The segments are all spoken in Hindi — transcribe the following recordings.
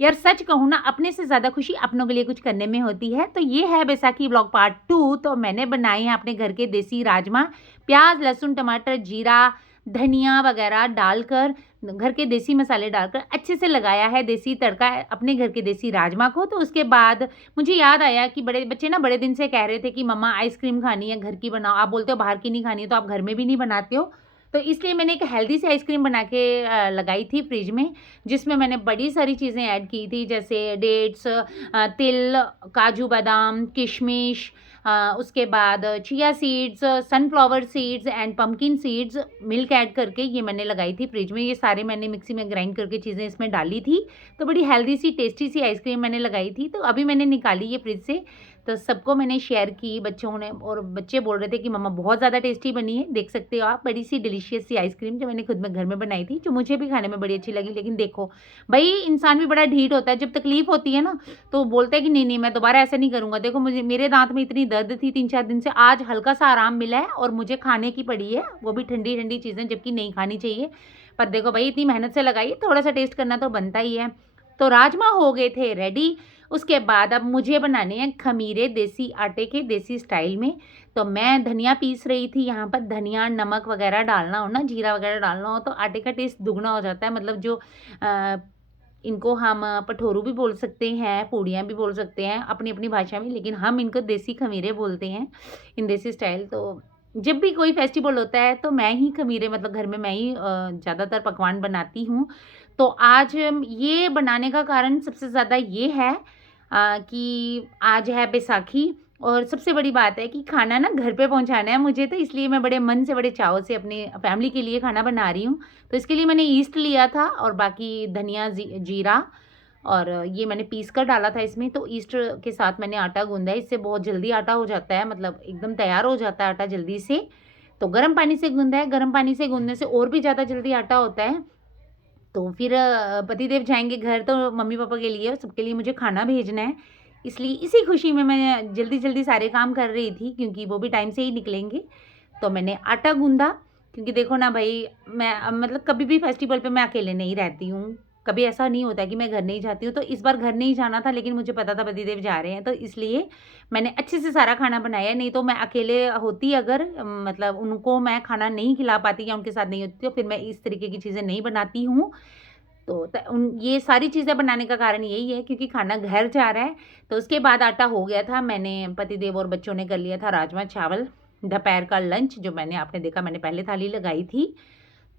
यार सच कहूँ ना, अपने से ज़्यादा खुशी अपनों के लिए कुछ करने में होती है। तो ये है बैसाखी व्लॉग पार्ट 2। तो मैंने बनाए हैं अपने घर के देसी राजमा, प्याज़, लहसुन, टमाटर, जीरा, धनिया वगैरह डालकर, घर के देसी मसाले डालकर अच्छे से लगाया है देसी तड़का अपने घर के देसी राजमा को। तो उसके बाद मुझे याद आया कि बड़े बच्चे ना बड़े दिन से कह रहे थे कि मम्मा आइसक्रीम खानी है, घर की बनाओ। आप बोलते हो बाहर की नहीं खानी है, तो आप घर में भी नहीं बनाते हो। तो इसलिए मैंने एक हेल्दी सी आइसक्रीम बना के लगाई थी फ्रिज में, जिसमें मैंने बड़ी सारी चीज़ें ऐड की थी, जैसे डेट्स, तिल, काजू बादाम, किशमिश, उसके बाद chia seeds, sunflower seeds and pumpkin seeds, milk add करके ये मैंने लगाई थी फ्रिज में। ये सारे मैंने मिक्सी में ग्राइंड करके चीज़ें इसमें डाली थी। तो बड़ी हेल्दी सी टेस्टी सी आइसक्रीम मैंने लगाई थी। तो अभी मैंने निकाली ये फ्रिज से, तो सबको मैंने शेयर की बच्चों ने, और बच्चे बोल रहे थे कि मम्मा बहुत ज़्यादा टेस्टी बनी है। देख सकते हो आप, बड़ी सी डिलीशियस सी आइसक्रीम जो मैंने खुद में घर में बनाई थी, जो मुझे भी खाने में बड़ी अच्छी लगी। लेकिन देखो भाई, इंसान भी बड़ा ढीठ होता है, जब तकलीफ होती है ना तो बोलता है कि नहीं नहीं मैं दोबारा ऐसा नहीं करूँगा। देखो मुझे, मेरे दांत में इतनी दर्द थी 3-4 दिन से, आज हल्का सा आराम मिला है और मुझे खाने की पड़ी है वो भी ठंडी ठंडी चीज़ें, जबकि नहीं खानी चाहिए। पर देखो भाई, इतनी मेहनत से लगाई है, थोड़ा सा टेस्ट करना तो बनता ही है। तो राजमा हो गए थे रेडी। उसके बाद अब मुझे बनाने हैं खमीरे देसी आटे के, देसी स्टाइल में। तो मैं धनिया पीस रही थी यहाँ पर। धनिया, नमक वगैरह डालना हो ना, जीरा वगैरह डालना हो, तो आटे का टेस्ट दुगना हो जाता है। मतलब जो इनको हम पठोरू भी बोल सकते हैं, पूड़ियाँ भी बोल सकते हैं अपनी अपनी भाषा में, लेकिन हम इनको देसी खमीरे बोलते हैं, इन देसी स्टाइल। तो जब भी कोई फेस्टिवल होता है तो मैं ही खमीरे, मतलब घर में मैं ही ज़्यादातर पकवान बनाती हूँ। तो आज ये बनाने का कारण सबसे ज़्यादा ये है कि आज है बैसाखी, और सबसे बड़ी बात है कि खाना ना घर पे पहुँचाना है मुझे, तो इसलिए मैं बड़े मन से, बड़े चाव से अपनी फैमिली के लिए खाना बना रही हूँ। तो इसके लिए मैंने ईस्ट लिया था, और बाकी धनिया, जीरा, और ये मैंने पीस कर डाला था इसमें। तो ईस्ट के साथ मैंने आटा गूँधा है, इससे बहुत जल्दी आटा हो जाता है, मतलब एकदम तैयार हो जाता है आटा जल्दी से। तो गर्म पानी से गूँधा है, गर्म पानी से गूँधने से और भी ज़्यादा जल्दी आटा होता है। तो फिर पतिदेव जाएँगे घर, तो मम्मी-पापा के लिए और सबके लिए मुझे खाना भेजना है। इसलिए इसी खुशी में मैं जल्दी-जल्दी सारे काम कर रही थी, क्योंकि वो भी टाइम से ही निकलेंगे। तो मैंने आटा गूँधा, क्योंकि देखो ना भई, मैं मतलब कभी भी फेस्टिवल पे मैं अकेले नहीं रहती हूँ। कभी ऐसा नहीं होता कि मैं घर नहीं जाती हूँ। तो इस बार घर नहीं जाना था, लेकिन मुझे पता था पतिदेव जा रहे हैं, तो इसलिए मैंने अच्छे से सारा खाना बनाया। नहीं तो मैं अकेले होती अगर, मतलब उनको मैं खाना नहीं खिला पाती या उनके साथ नहीं होती, तो फिर मैं इस तरीके की चीज़ें नहीं बनाती हूँ। तो ये सारी चीज़ें बनाने का कारण यही है, क्योंकि खाना घर जा रहा है। तो उसके बाद आटा हो गया था, मैंने, पतिदेव और बच्चों ने कर लिया था राजमा चावल, दोपहर का लंच, जो मैंने, आपने देखा मैंने पहले थाली लगाई थी।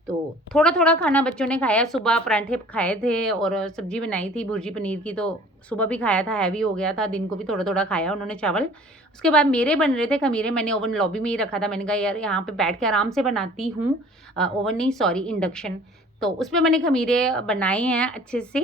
तो थोड़ा-थोड़ा खाना बच्चों ने खाया, सुबह पराठे खाए थे और सब्ज़ी बनाई थी भुर्जी पनीर की, तो सुबह भी खाया था, हैवी हो गया था, दिन को भी थोड़ा-थोड़ा खाया उन्होंने चावल। उसके बाद मेरे बन रहे थे खमीरे, मैंने ओवन लॉबी में ही रखा था। मैंने कहा यार यहाँ पे बैठ के आराम से बनाती हूँ, ओवन नहीं सॉरी इंडक्शन। तो उसमें मैंने खमीरे बनाए हैं अच्छे से,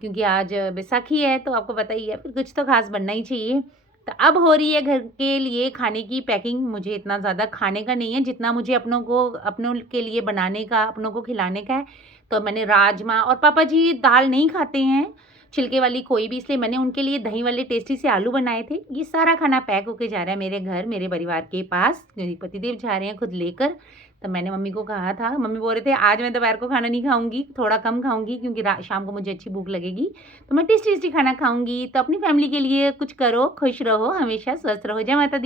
क्योंकि आज बैसाखी है तो आपको पता ही है, फिर कुछ तो ख़ास बनना ही चाहिए। तो अब हो रही है घर के लिए खाने की पैकिंग। मुझे इतना ज़्यादा खाने का नहीं है, जितना मुझे अपनों के लिए बनाने का, अपनों को खिलाने का है। तो मैंने राजमा, और पापा जी दाल नहीं खाते हैं छिलके वाली कोई भी, इसलिए मैंने उनके लिए दही वाले टेस्टी से आलू बनाए थे। ये सारा खाना पैक होके जा रहा है मेरे घर, मेरे परिवार के पास। मेरे पतिदेव जा रहे हैं खुद लेकर। तो मैंने मम्मी को कहा था, मम्मी बोल रहे थे आज मैं दोपहर को खाना नहीं खाऊँगी, थोड़ा कम खाऊँगी, क्योंकि शाम को मुझे अच्छी भूख लगेगी। तो मैं टेस्टी-टेस्टी खाना खाऊँगी। तो अपनी फैमिली के लिए कुछ करो, खुश रहो, हमेशा स्वस्थ रहो। जय माता दी।